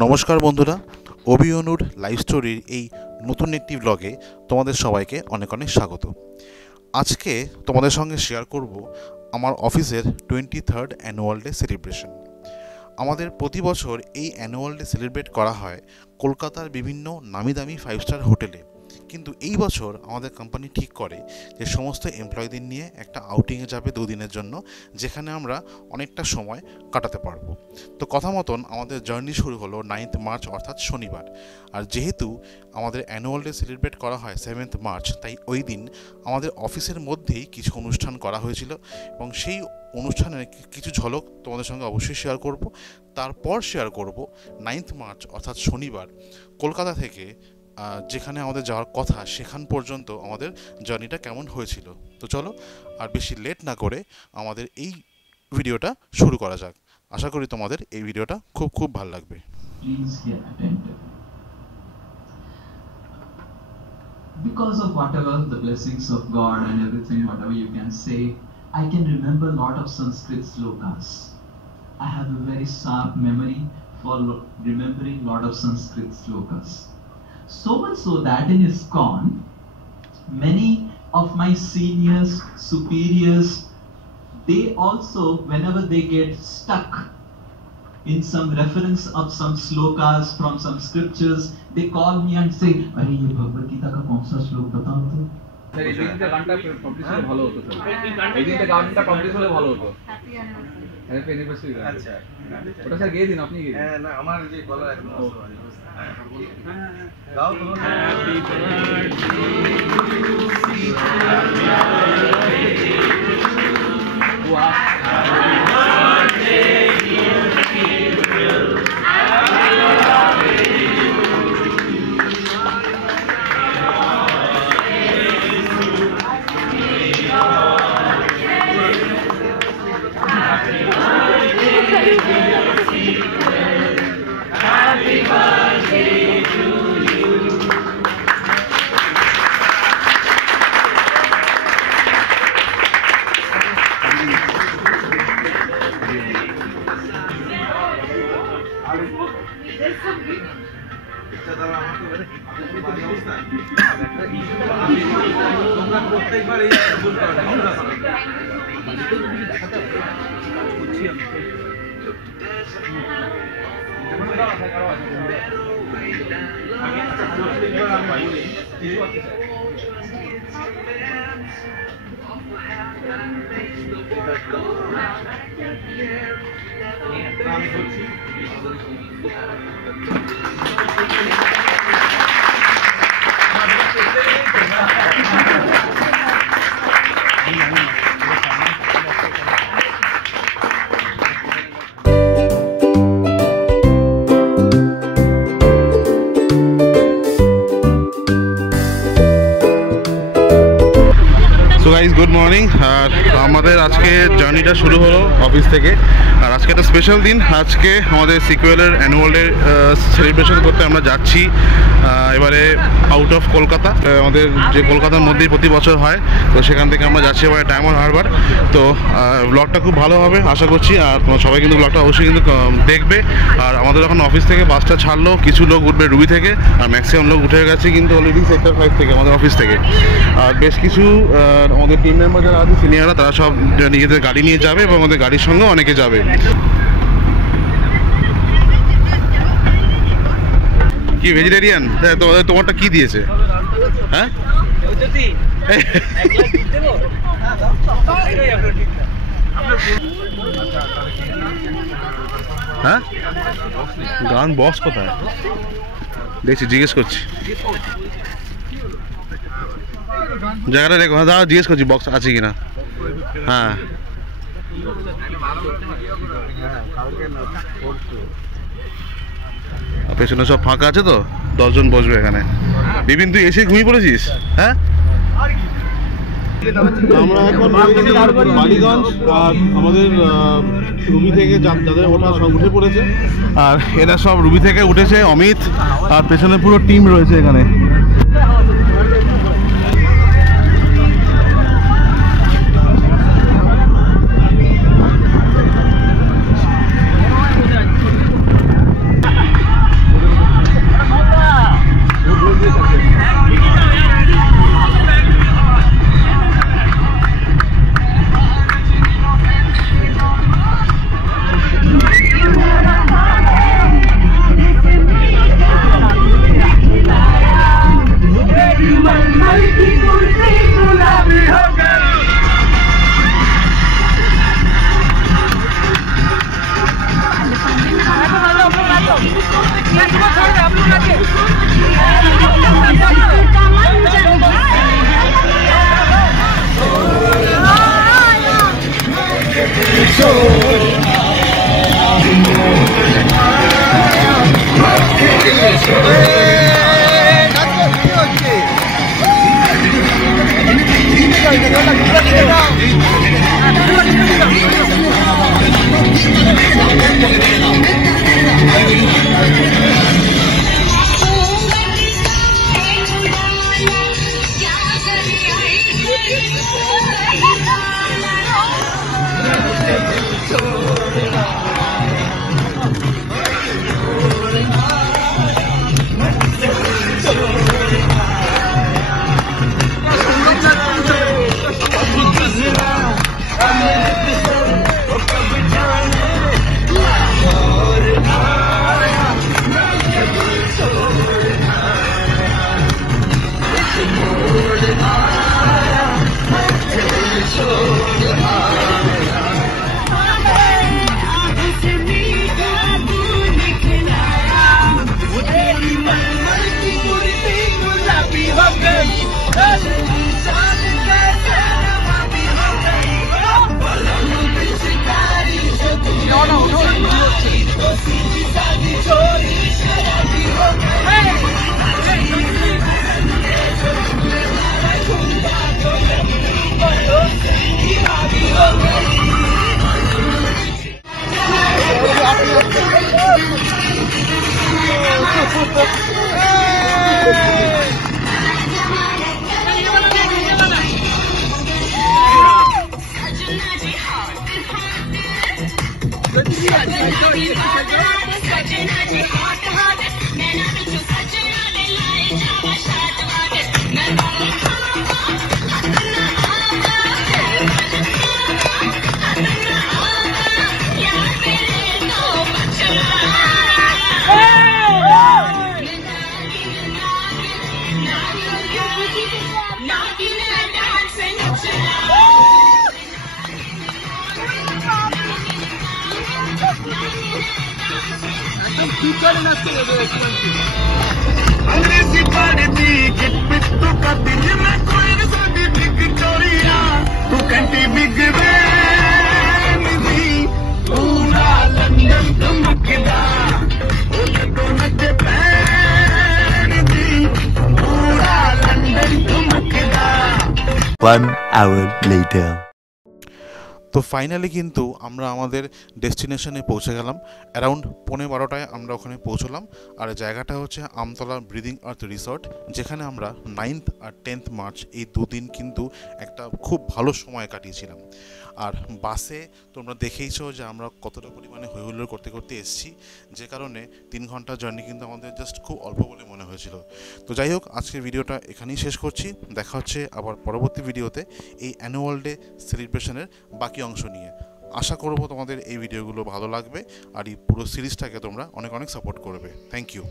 নমস্কার বন্ধুরা, অভিঅনুর লাইভ স্টোরির এই নতুন একটি ব্লগে তোমাদের সবাইকে অনেক অনেক স্বাগত। আজকে তোমাদের সঙ্গে শেয়ার করব আমার অফিসের 23rd অ্যানুয়াল ডে সেলিব্রেশন। আমাদের প্রতি বছর এই অ্যানুয়াল ডে সেলিব্রেট করা হয় কলকাতার বিভিন্ন নামি দামি 5-স্টার হোটেলে, কিন্তু এই বছর আমাদের কোম্পানি ঠিক করে যে সমস্ত এমপ্লয়ীদের নিয়ে একটা আউটিংয়ে যাবে 2 দিনের জন্য, যেখানে আমরা অনেকটা সময় কাটাতে পারবো। তো কথা মতন আমাদের জার্নি শুরু হলো 9th মার্চ অর্থাৎ শনিবার। আর যেহেতু আমাদের অ্যানুয়াল ডে সেলিব্রেট করা হয় 7th মার্চ, তাই ওই দিন আমাদের অফিসের মধ্যেই কিছু অনুষ্ঠান করা হয়েছিল এবং সেই অনুষ্ঠানের কিছু ঝলক তোমাদের সঙ্গে অবশ্যই শেয়ার করব। তারপর শেয়ার করব 9th মার্চ অর্থাৎ শনিবার কলকাতা থেকে যেখানে আমাদের যাওয়ার কথা সেখান পর্যন্ত আমাদের জার্নিটা কেমন হয়েছিল। তো চলো আর বেশি লেট না করে আমাদের এই ভিডিওটা শুরু করা যাক। আশা করি তোমাদের এই ভিডিওটা খুব ভালো লাগবে। Please get attentive. Because of whatever the blessings of God and everything, whatever you can say, I can remember a lot of Sanskrit slokas. I have a very sharp memory for remembering a lot of Sanskrit slokas. So much so that in ISKCON, many of my seniors, superiors, they also, whenever they get stuck in some reference of some slokas from some scriptures, they call me and say, "Arey ye Bhagavad Gita ka kaun sa shlok batao to?" Sir এই দিনটা গানটা complete হলে ভালো হতো sir. এই দিনটা গানটা complete হলে ভালো হতো। হ্যাপি অ্যানিভার্সারি গান। আচ্ছা। ওটা স্যার গেয়ে দিন, আপনি গেয়ে দিন। হ্যাঁ না, আমার যে গলা একদম অসুস্থ আছে। গাও তো। হ্যাপি প্রত্যেকবার এই ভুল করা আমি বলছি। Good morning. আর আমাদের আজকে জার্নিটা শুরু হলো অফিস থেকে। আর আজকে একটা স্পেশাল দিন, আজকে আমাদের সিকুয়েলের অ্যানুয়াল ডে সেলিব্রেশন করতে আমরা যাচ্ছি এবারে আউট অফ কলকাতা। আমাদের যে কলকাতার মধ্যেই প্রতি বছর হয়, তো সেখান থেকে আমরা যাচ্ছি এবারে ডায়মন্ড হারবার। তো ব্লগটা খুব ভালো হবে আশা করছি, আর তোমরা সবাই কিন্তু ব্লগটা অবশ্যই কিন্তু দেখবে। আর আমাদের এখন অফিস থেকে বাসটা ছাড়লো, কিছু লোক উঠবে রুবি থেকে, আর ম্যাক্সিমাম লোক উঠে গেছে কিন্তু অলরেডি সেক্টর 5 থেকে আমাদের অফিস থেকে। আর বেশ কিছু আমাদের টিম মেম্বার যারা আছে সিনিয়ররা, তারা সব নিজেদের গাড়ি নিয়ে যাবে এবং আমাদের গাড়ির সঙ্গে অনেকে যাবে। কি ভেজিটেরিয়ান? তোমারটা কি দিয়েছে? হ্যাঁ হ্যাঁ, গান বক্স কোথায় দেখছি, জিজ্ঞেস করছি জায়গাটা রেখো। হ্যাঁ দাঁড়া, জিজ্ঞেস করছি বক্স আছে কিনা। হ্যাঁ পেছনে সব ফাঁকা আছে, তো 10 জন বসবে এখানে। বিপিন, তুই এসে ঘুমিয়ে পড়েছিস? হ্যাঁ, আমরা এখন বালিগঞ্জ, আর আমাদের রুবি থেকে যাদের ওঠা সব উঠে পড়েছে, আর এরা সব রুবি থেকে উঠেছে। অমিত আর পেছনে পুরো টিম রয়েছে এখানে। अंग्रेजी पढ़ती किट पिट तो कभी मैं कोई न सोची विक्टोरिया तू कंटी बिग वैन दी पूरा लंदन धमकदा ओले तो नचे पैन दी पूरा लंदन धमकदा 1 hour later. তো ফাইনালি কিন্তু আমরা আমাদের ডেস্টিনেশনে পৌঁছে গেলাম। অ্যারাউন্ড 11:15টায় আমরা ওখানে পৌঁছলাম। আর জায়গাটা হচ্ছে আমতলা ব্রিদিং আর্থ রিসর্ট, যেখানে আমরা 9th আর 10th মার্চ এই দুদিন কিন্তু একটা খুব ভালো সময় কাটিয়েছিলাম। আর বাসে তোমরা দেখেইছো যে আমরা কতটা পরিমাণে হইহুল্লোড় করতে করতে এসেছি, যে কারণে 3 ঘন্টা জার্নি কিন্তু আমাদের জাস্ট খুব অল্প বলে মনে হয়েছিল। তো যাই হোক, আজকের ভিডিওটা এখানেই শেষ করছি। দেখা হচ্ছে আবার পরবর্তী ভিডিওতে এই অ্যানুয়াল ডে সেলিব্রেশনের বাকি অংশ নিয়ে। আশা করব তোমাদের এই ভিডিওগুলো ভালো লাগবে আর এই পুরো সিরিজটাকে তোমরা অনেক অনেক সাপোর্ট করবে। Thank you.